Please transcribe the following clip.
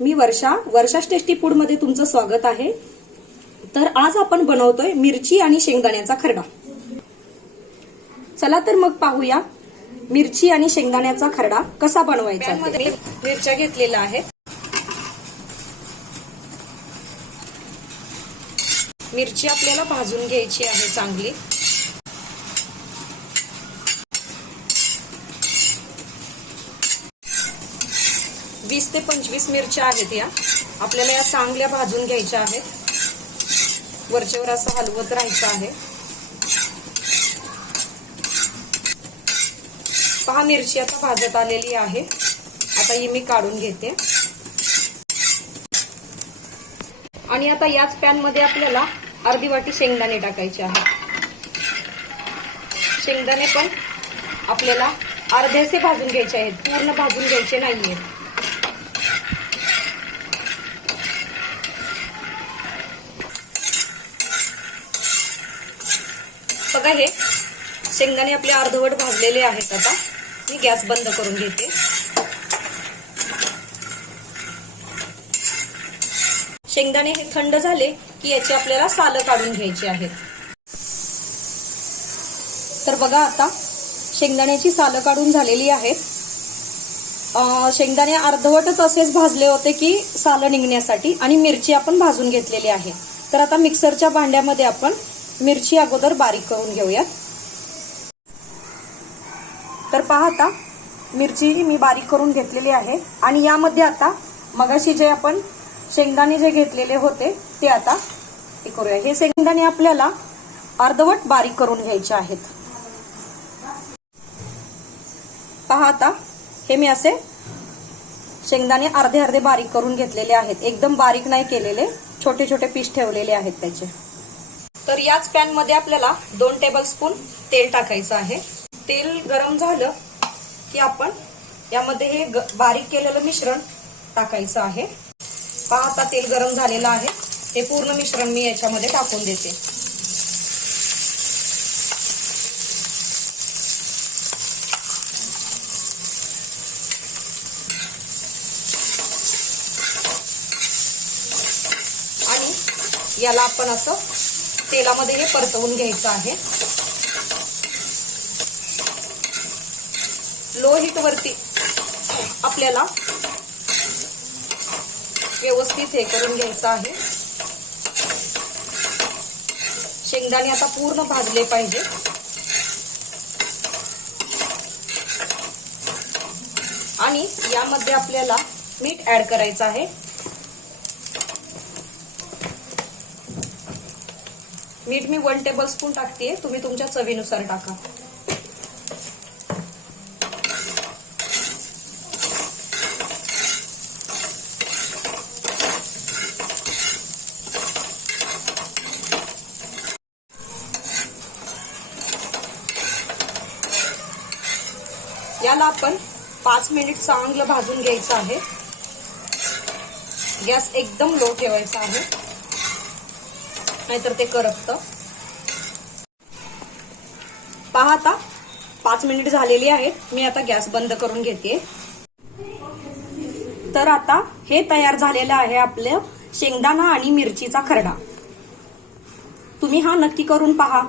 मी वर्षा वर्षा tasty फूडमध्ये तुमचं स्वागत आहे. तर आज आपण बनवतोय मिरची आणि शेंगदाण्याचा खरडा. चला तर मग पाहूया मिरची आणि शेंगदाण्याचा खरडा कसा बनवायचा मी मिरच्या घेतलेल्या आहेत. मिरची आपल्याला भाजून घ्यायची आहे चांगली. वीस ते पंचवीस मिरच्या आहेत या. आपल्याला या चांगल्या भाजून घ्यायच्या आहेत. वरच्यावर असं हलवत राहायचं आहे. पहा मिरची आता भाजत आलेली आहे. आता ही मी काढून घेते. आणि आता याच पॅनमध्ये आपल्याला अर्धी वाटी शेंगदाणे टाकायचे आहे शेंगदाणे पण आपल्याला अर्ध्याचे भाजून घ्यायचे आहेत. पूर्ण भाजून घ्यायचे नाही आहेत बघा हे. शेंगदाणे आपले अर्धवट भाजलेले आहेत आता. मी गॅस बंद करून घेते. शेंगदाणे हे थंड झाले की याची आपल्याला सालं काढून घ्यायची आहेत. तर बघा आता शेंगदाण्याची सालं काढून झालेली आहेत. शेंगदाणे अर्धवटच असेच भाजले होते की सालं निघण्यासाठी आणि मिरची आपण भाजून घेतलेली आहे. तर आता मिक्सरच्या भांड्यामध्ये आपण मिरची अगोदर बारीक करून घेऊयात. तर पहा आता मिरची मी बारीक करून घेतलेली आहे. आणि यामध्ये आता मगाशी जे आपण शेंगदाणे जे घेतलेले होते ते आता हे करूया. हे शेंगदाणे आपल्याला अर्धवट बारीक करून घ्यायचे आहेत. पहा आता हे मी असे शेंगदाणे अर्धे अर्धे बारीक करून घेतलेले आहेत. एकदम बारीक नाही केलेले छोटे छोटे पीस ठेवलेले आहेत त्याचे. तर याच पॅनमध्ये आपल्याला दोन टेबल स्पून तेल टाकायचं आहे. तेल गरम झालं की आपण यामध्ये हे बारीक केलेलं मिश्रण टाकायचं आहे. पहा आता तेल गरम झालेलं आहे. हे पूर्ण मिश्रण मी याच्यामध्ये टाकून देते. आणि याला आपण असं तेलामध्ये हे परतवून घ्यायचं आहे. लो हीट वरती आपल्याला व्यवस्थित हे करून घ्यायचं आहे. शेंगदाणे आता पूर्ण भाजले पाहिजे. आणि यामध्ये आपल्याला मीठ ऍड करायचं आहे. मीठ मी वन टेबल स्पून टाकते तुम्ही तुमच्या चवीनुसार टाका. याला आपण पाच मिनिट चांगलं भाजून घ्यायचं आहे. गॅस एकदम लो ठेवायचा आहे. नाहीतर ते करपत. पहा आता पाच मिनिट झालेली आहेत. मी आता गॅस बंद करून घेते. तर आता हे तयार झालेलं आहे आपलं शेंगदाणा आणि मिरचीचा खरडा. तुम्ही हा नक्की करून पहा.